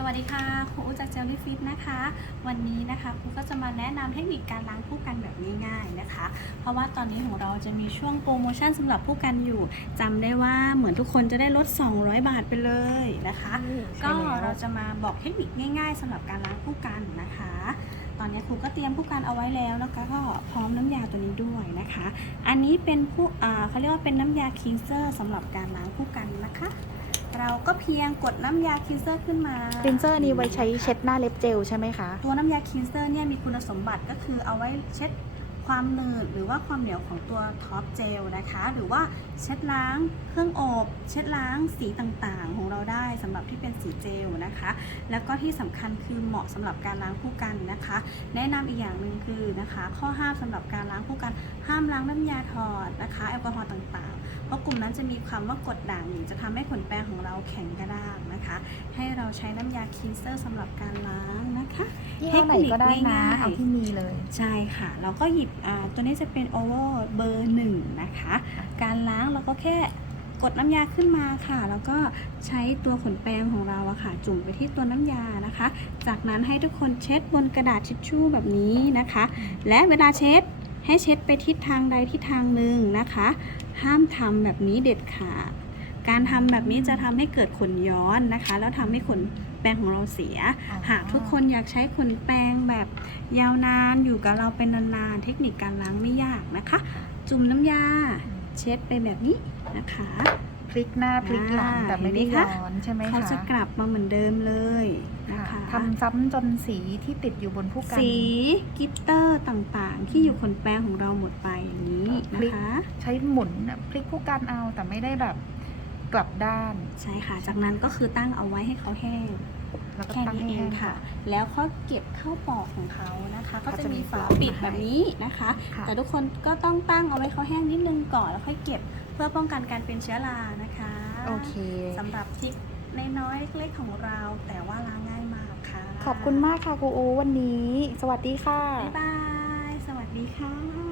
สวัสดีค่ะครูอูจากเจลลี่ฟิตนะคะ วันนี้นะคะครูก็จะมาแนะนำเทคนิคการล้างผู้กันแบบง่ายๆนะคะ เพราะว่าตอนนี้ของเราจะมีช่วงโปรโมชั่นสำหรับผู้กันอยู่จำได้ว่าเหมือนทุกคนจะได้ลด 200 บาทไปเลยนะคะ ก็เราจะมาบอกเทคนิคง่าย ๆสำหรับการล้างผู้กันนะคะ ตอนนี้ครูก็เตรียมผู้กันเอาไว้แล้วแล้วก็พร้อมน้ำยาตัวนี้ด้วยนะคะ อันนี้เป็นผู้อ่าเขาเรียกว่าเป็นน้ำยาคินเซอร์สำหรับการล้างผู้กันนะคะ เราก็เพียงกดน้ำยาคินเซอร์ขึ้นมาคลีนเซอร์นี้ไว้ใช้เช็ดหน้าเล็บเจลใช่ไหมคะ ตัวน้ำยาคินเซอร์เนี่ยมีคุณสมบัติก็คือเอาไว้เช็ด ความหนืดหรือว่าความเหนียวของตัวท็อปเจลนะคะ หรือว่าเช็ดล้างเครื่องอบ เช็ดล้างสีต่างๆ ของเราได้สำหรับที่เป็นสีเจลนะคะ แล้วก็ที่สำคัญคือเหมาะสำหรับการล้างคู่กันนะคะ แนะนำอีกอย่างหนึ่งคือนะคะ ข้อห้ามสำหรับการล้างคู่กัน ห้ามล้างน้ำยาถอดนะคะแอลกอฮอล์ต่างๆ เพราะกลุ่มนั้นจะมีความว่ากดด่างอยู่จะทำให้ขนแปรงของเราแข็งกระด้างนะคะ ให้เราใช้น้ำยาคินเซอร์สำหรับการล้างนะคะ ยี่ห้อไหนก็ได้นะเทคนิคง่ายๆเอาที่มีเลย ใช่ค่ะ เราก็หยิบอ่าตัวนี้จะเป็นโอเวอร์เบอร์หนึ่งนะคะ การล้างเราก็แค่กดน้ำยาขึ้นมาค่ะ แล้วก็ใช้ตัวขนแปรงของเราอะค่ะ จุ่มไปที่ตัวน้ำยานะคะ จากนั้นให้ทุกคนเช็ดบนกระดาษทิชชู่แบบนี้นะคะ และเวลาเช็ดให้เช็ดไปทิศทางใดทิศทางหนึ่งนะคะ ห้ามทำแบบนี้เด็ดขาด การทำแบบนี้จะทำให้เกิดขนย้อนนะคะ แล้วทำให้ขนแปรงของเราเสียอ๋อหากทุกคนอยากใช้ขนแปรงแบบยาวนานอยู่กับเราเป็นนานๆ เทคนิคการล้างไม่ยากนะคะ จุ่มน้ำยาเช็ดไปแบบนี้นะคะพลิกหน้าพลิกหลังอ่าแต่ไม่ได้เห็นไหมคะย้อนใช่ไหมคะเขาจะกลับมาเหมือนเดิมเลยนะค่ะคะทำซ้ำจนสีที่ติดอยู่บนผู้กันสีกลิตเตอร์ต่างๆ ที่อยู่ขนแปรงของเราหมดไปอย่างนี้นะคะ ใช้หมุนน่ะพลิกผู้กันเอาแต่ไม่ได้แบบ กลับด้าน ใช่ค่ะ จากนั้นก็คือตั้งเอาไว้ให้เขาแห้งแล้วก็แค่ตั้งนี้ให้เอแห้งงค่ะ แล้วเขาเก็บเข้าปอกของเขานะคะ ก็เขาจะจะมีมีฝาปลอกปิดมาให้แบบนี้นะคะ ค่ะ แต่ทุกคนก็ต้องตั้งเอาไว้เขาแห้งนิดนึงก่อนแล้วค่อยเก็บเพื่อป้องกันการเป็นเชื้อรานะคะโอเค สำหรับทริปน้อยๆเล็กๆของเรา แต่ว่าล้างง่ายมากค่ะขอบคุณมากค่ะครูอูวันนี้ สวัสดีค่ะ บ๊ายบาย สวัสดีค่ะ